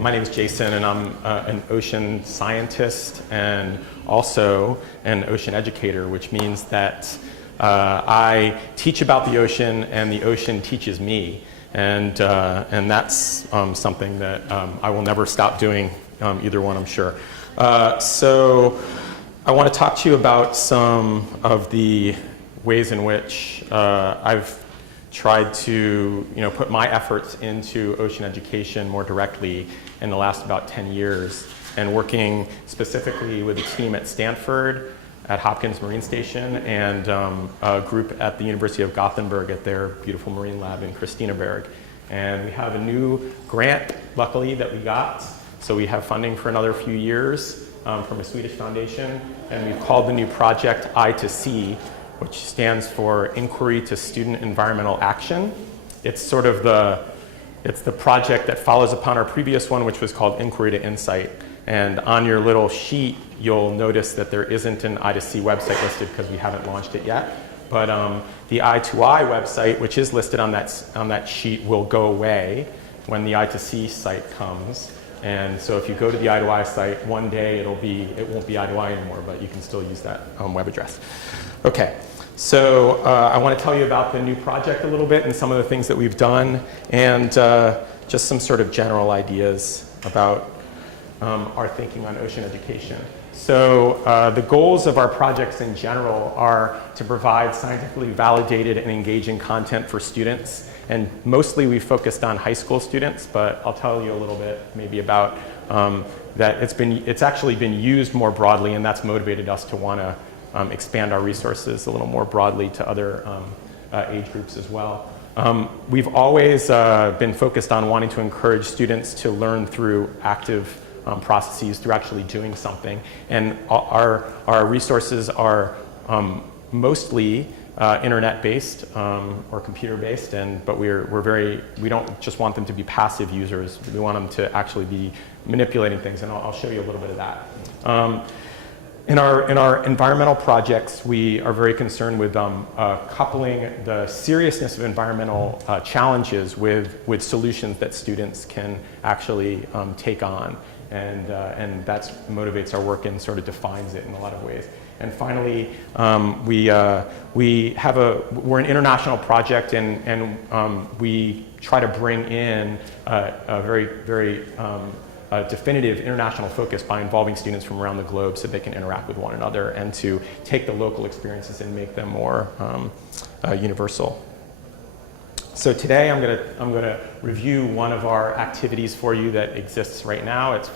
My name is Jason, and I'm an ocean scientist and also an ocean educator, which means that I teach about the ocean and the ocean teaches me. And that's something that I will never stop doing, either one, I'm sure. So I want to talk to you about some of the ways in which I've tried to put my efforts into ocean education more directly in the last about 10 years, and working specifically with a team at Stanford, at Hopkins Marine Station, and a group at the University of Gothenburg at their beautiful marine lab in Christineberg. And we have a new grant, luckily, that we got. So we have funding for another few years from a Swedish foundation, and we've called the new project I to C, which stands for Inquiry to Student Environmental Action. It's sort of the project that follows upon our previous one, which was called Inquiry to Insight. And on your little sheet, you'll notice that there isn't an I to C website listed because we haven't launched it yet. But the I to I website, which is listed on that sheet, will go away when the I to C site comes. And so if you go to the I to I site, one day it won't be I to I anymore, but you can still use that web address. Okay, so I want to tell you about the new project a little bit and some of the things that we've done, and just some sort of general ideas about our thinking on ocean education. So the goals of our projects in general are to provide scientifically validated and engaging content for students. And mostly we focused on high school students, but I'll tell you a little bit maybe about that it's actually been used more broadly, and that's motivated us to want to expand our resources a little more broadly to other age groups as well. We've always been focused on wanting to encourage students to learn through active processes, through actually doing something. And our resources are mostly internet-based or computer-based, but we don't just want them to be passive users. We want them to actually be manipulating things, and I'll show you a little bit of that. In our environmental projects, we are very concerned with coupling the seriousness of environmental challenges with solutions that students can actually take on. And that motivates our work and sort of defines it in a lot of ways. And finally, we're an international project, and we try to bring in a very definitive international focus by involving students from around the globe so they can interact with one another and to take the local experiences and make them more universal. So today I'm gonna review one of our activities for you that exists right now. It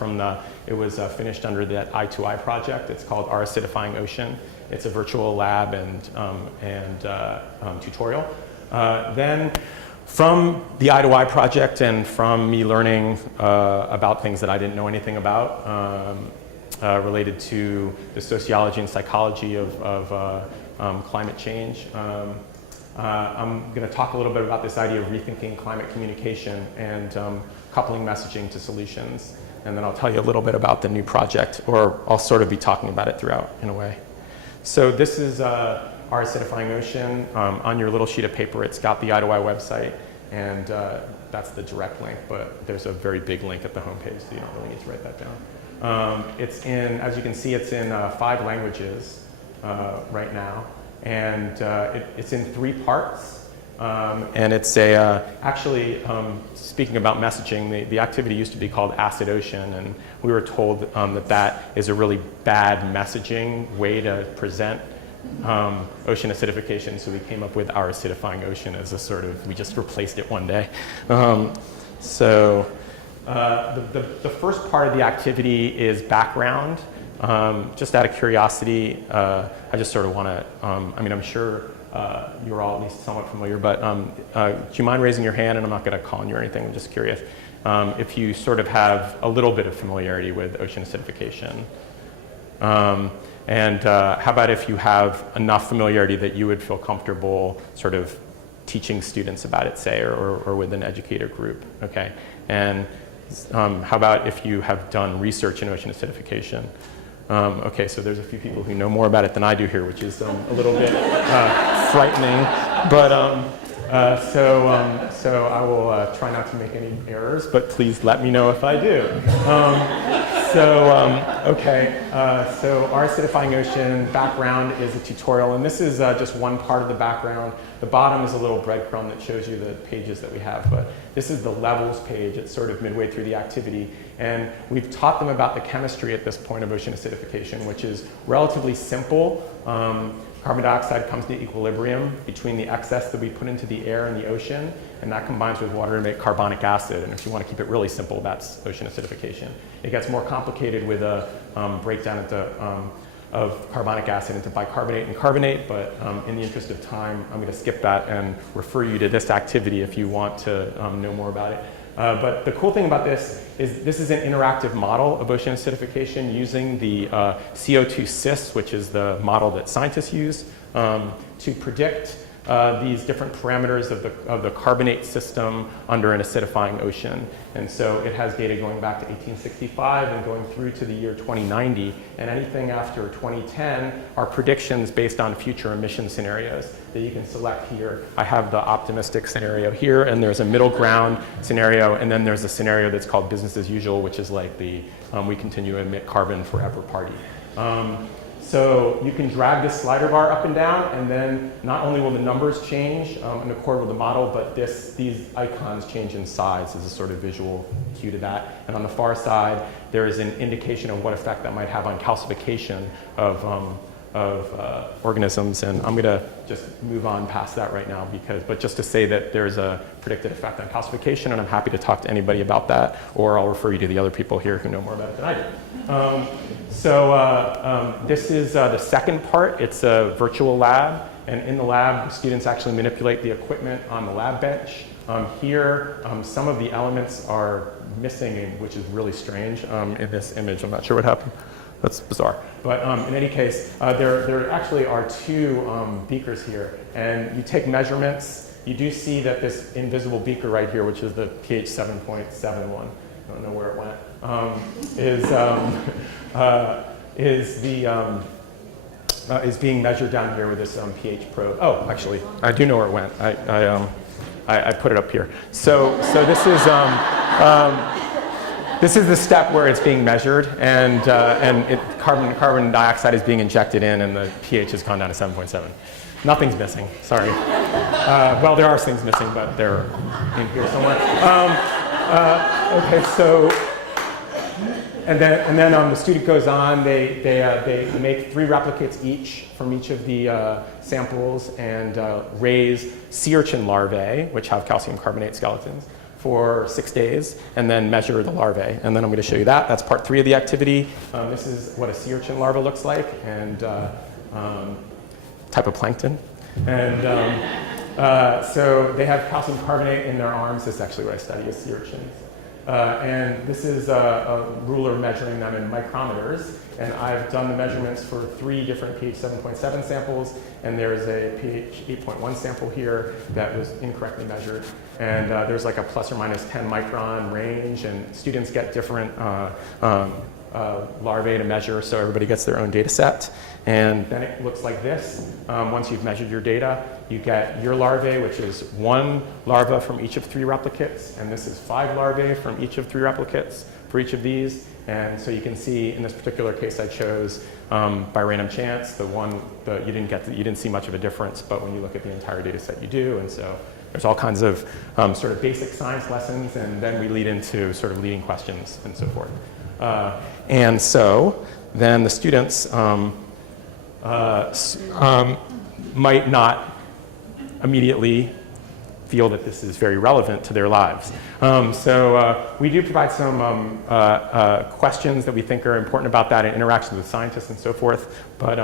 was finished under that I2I project. It's called Our Acidifying Ocean. It's a virtual lab and tutorial. Then from the I2I project and from me learning about things that I didn't know anything about related to the sociology and psychology of climate change, I'm going to talk a little bit about this idea of rethinking climate communication and coupling messaging to solutions. And then I'll tell you a little bit about the new project, or I'll sort of be talking about it throughout in a way. So this is Our Acidifying Ocean. On your little sheet of paper, it's got the I2I website, and that's the direct link, but there's a very big link at the homepage, so you don't really need to write that down. As you can see, it's in 5 languages right now. And it's in 3 parts. And it's actually, speaking about messaging, the activity used to be called Acid Ocean, and we were told that is a really bad messaging way to present ocean acidification, so we came up with Our Acidifying Ocean as a sort of, we just replaced it one day. The first part of the activity is background. Just out of curiosity, I just sort of want to, I'm sure you're all at least somewhat familiar, but do you mind raising your hand? And I'm not going to call on you or anything, I'm just curious. If you sort of have a little bit of familiarity with ocean acidification. And how about if you have enough familiarity that you would feel comfortable sort of teaching students about it, say, or with an educator group, okay? And how about if you have done research in ocean acidification? Okay, so there's a few people who know more about it than I do here, which is a little bit frightening. But So I will try not to make any errors, but please let me know if I do. So our acidifying ocean background is a tutorial, and this is just one part of the background. The bottom is a little breadcrumb that shows you the pages that we have, but this is the levels page. It's sort of midway through the activity, and we've taught them about the chemistry at this point of ocean acidification, which is relatively simple. Carbon dioxide comes to equilibrium between the excess that we put into the air and the ocean, and that combines with water to make carbonic acid. And if you want to keep it really simple, that's ocean acidification. It gets more complicated with a breakdown of carbonic acid into bicarbonate and carbonate, but in the interest of time, I'm going to skip that and refer you to this activity if you want to know more about it. But the cool thing about this is an interactive model of ocean acidification using the CO2 CIS, which is the model that scientists use to predict these different parameters of the carbonate system under an acidifying ocean. And so it has data going back to 1865 and going through to the year 2090. And anything after 2010 are predictions based on future emission scenarios that you can select here. I have the optimistic scenario here, and there's a middle ground scenario, and then there's a scenario that's called business as usual, which is like the we continue to emit carbon forever party. So you can drag this slider bar up and down, and then not only will the numbers change in accord with the model, but these icons change in size as a sort of visual cue to that. And on the far side, there is an indication of what effect that might have on calcification of organisms. And I'm going to just move on past that right now, but just to say that there's a predicted effect on calcification, and I'm happy to talk to anybody about that, or I'll refer you to the other people here who know more about it than I do. This is the second part. It's a virtual lab, and in the lab, students actually manipulate the equipment on the lab bench. Here, some of the elements are missing, which is really strange in this image. I'm not sure what happened. That's bizarre. But in any case, there actually are two beakers here, and you take measurements. You do see that this invisible beaker right here, which is the pH 7.71, I don't know where it went, is being measured down here with this pH probe. Oh, actually, I do know where it went. I put it up here. So this is this is the step where it's being measured, and carbon dioxide is being injected in, and the pH has gone down to 7.7. Nothing's missing. Sorry. Well, there are things missing, but they're in here somewhere. Okay, so. And then the student goes on. They make 3 replicates each from each of the samples and raise sea urchin larvae, which have calcium carbonate skeletons, for 6 days, and then measure the larvae. And then I'm going to show you that. That's part 3 of the activity. This is what a sea urchin larva looks like, and type of plankton. And so they have calcium carbonate in their arms. This is actually what I study, is sea urchins. And this is a ruler measuring them in micrometers. And I've done the measurements for 3 different pH 7.7 samples. And there's a pH 8.1 sample here that was incorrectly measured. And there's like a plus or minus 10 micron range. And students get different larvae to measure, so everybody gets their own data set. And then it looks like this. Once you've measured your data, you get your larvae, which is 1 larva from each of 3 replicates, and this is 5 larvae from each of 3 replicates for each of these. And so you can see in this particular case I chose by random chance you didn't see much of a difference, but when you look at the entire data set you do. And so there's all kinds of sort of basic science lessons, and then we lead into sort of leading questions and so forth. And so then the students might not immediately feel that this is very relevant to their lives. So we do provide some questions that we think are important about that in interactions with scientists and so forth. But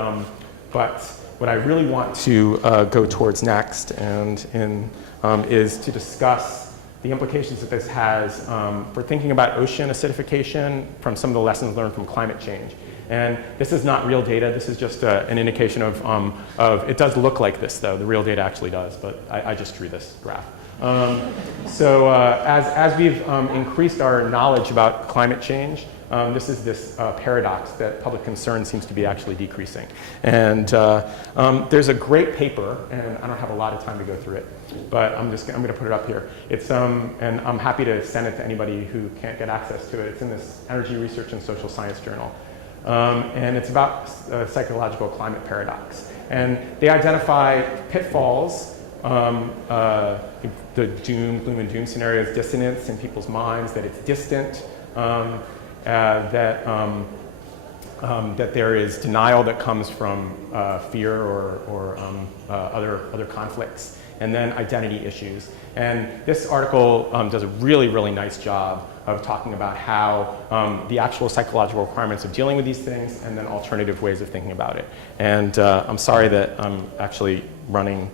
what I really want to go towards next is to discuss the implications that this has for thinking about ocean acidification from some of the lessons learned from climate change. And this is not real data. This is just an indication of it does look like this, though. The real data actually does, but I just drew this graph. So as we've increased our knowledge about climate change, this is this paradox that public concern seems to be actually decreasing. And there's a great paper, and I don't have a lot of time to go through it, but I'm going to put it up here. It's and I'm happy to send it to anybody who can't get access to it. It's in this Energy Research and Social Science journal. And it's about psychological climate paradox. And they identify pitfalls, the gloom and doom scenarios, dissonance in people's minds, that it's distant, that there is denial that comes from fear or other conflicts, and then identity issues. And this article does a really, really nice job of talking about how the actual psychological requirements of dealing with these things and then alternative ways of thinking about it. And I'm sorry that I'm actually running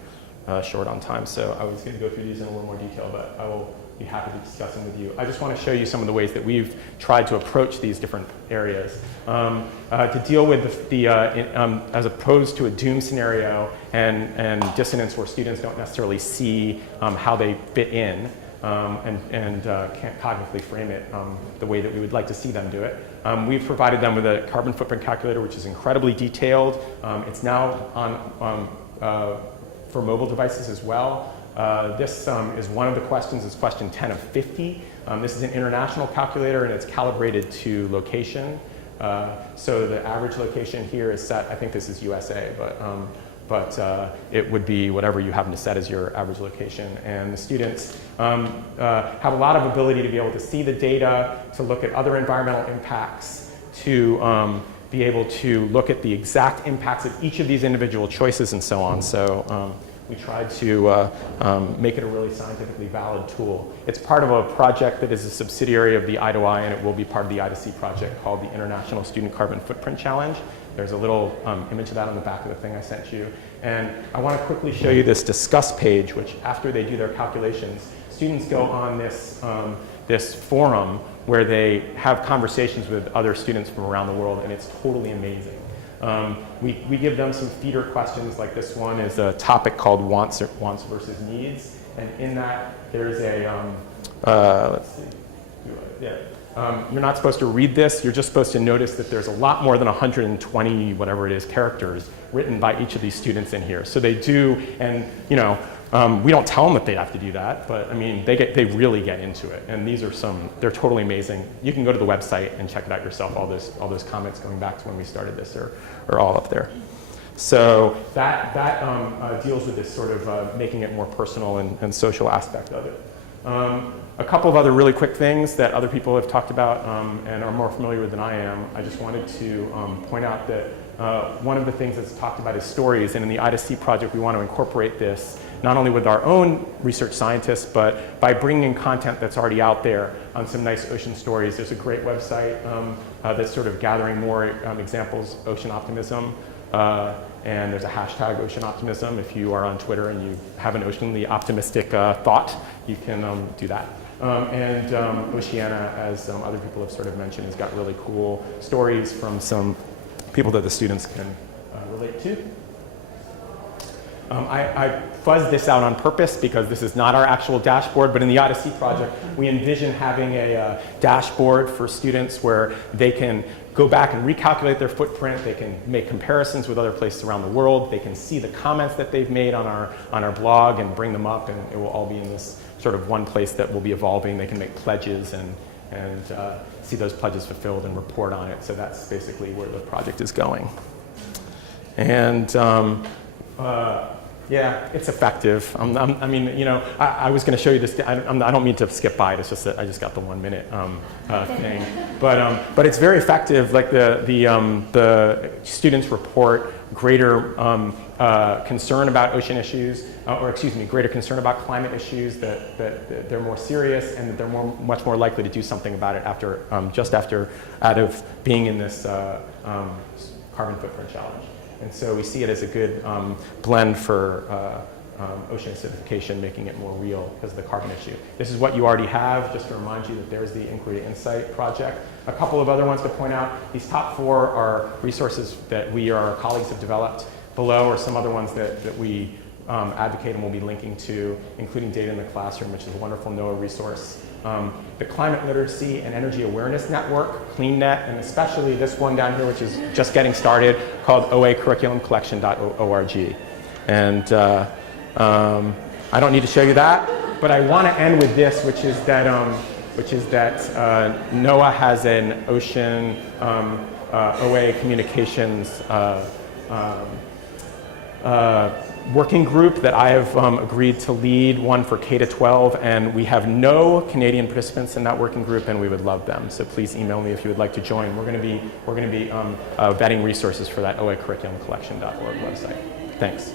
short on time, so I was going to go through these in a little more detail, but I will be happy to discuss them with you. I just want to show you some of the ways that we've tried to approach these different areas. To deal with as opposed to a doom scenario and dissonance where students don't necessarily see how they fit in and can't cognitively frame it the way that we would like to see them do it. We've provided them with a carbon footprint calculator, which is incredibly detailed. It's now on for mobile devices as well. This is one of the questions. It's question 10 of 50. This is an international calculator, and it's calibrated to location. So the average location here is set, I think this is USA, but it would be whatever you happen to set as your average location. And the students have a lot of ability to be able to see the data, to look at other environmental impacts, to be able to look at the exact impacts of each of these individual choices and so on. So we tried to make it a really scientifically valid tool. It's part of a project that is a subsidiary of the I2I, and it will be part of the I2C project called the International Student Carbon Footprint Challenge. There's a little image of that on the back of the thing I sent you. And I want to quickly show you this discuss page, which after they do their calculations, students go on this, this forum where they have conversations with other students from around the world, and it's totally amazing. We give them some feeder questions, like this one is a topic called wants versus needs, and in that there's a, let's see, you're not supposed to read this, you're just supposed to notice that there's a lot more than 120, whatever it is, characters written by each of these students in here. So they do, and you know, we don't tell them that they have to do that, but I mean, they really get into it. And these are they're totally amazing. You can go to the website and check it out yourself. All those comments going back to when we started this are all up there. So that deals with this sort of making it more personal and social aspect of it. A couple of other really quick things that other people have talked about and are more familiar with than I am. I just wanted to point out that one of the things that's talked about is stories, and in the I2C project we want to incorporate this not only with our own research scientists, but by bringing in content that's already out there on some nice ocean stories. There's a great website that's sort of gathering more examples, Ocean Optimism, and there's a hashtag Ocean Optimism. If you are on Twitter and you have an oceanly optimistic thought, you can do that. And Oceana, as other people have sort of mentioned, has got really cool stories from some people that the students can relate to. I fuzzed this out on purpose because this is not our actual dashboard, but in the I2C project, we envision having a dashboard for students where they can go back and recalculate their footprint, they can make comparisons with other places around the world, they can see the comments that they've made on our blog and bring them up, and it will all be in this sort of one place that will be evolving. They can make pledges and see those pledges fulfilled and report on it. So that's basically where the project is going. And yeah, it's effective. I mean, you know, I was going to show you this. I don't mean to skip by it. It's just that I just got the 1 minute thing. But it's very effective. Like the students report greater concern about ocean issues, or excuse me, greater concern about climate issues. That they're more serious and that they're much more likely to do something about it after out of being in this carbon footprint challenge. And so we see it as a good blend for ocean acidification, making it more real because of the carbon issue. This is what you already have, just to remind you that there's the Inquiry to Insight project. A couple of other ones to point out. These top 4 are resources that our colleagues have developed. Below are some other ones that we advocate and will be linking to, including Data in the Classroom, which is a wonderful NOAA resource. The Climate Literacy and Energy Awareness Network, CleanNet, and especially this one down here, which is just getting started, called oacurriculumcollection.org. And I don't need to show you that, but I want to end with this, which is that NOAA has an ocean OA communications working group that I have agreed to lead, one for K-12, and we have no Canadian participants in that working group, and we would love them. So please email me if you would like to join. We're going to be vetting resources for that oacurriculumcollection.org website. Thanks.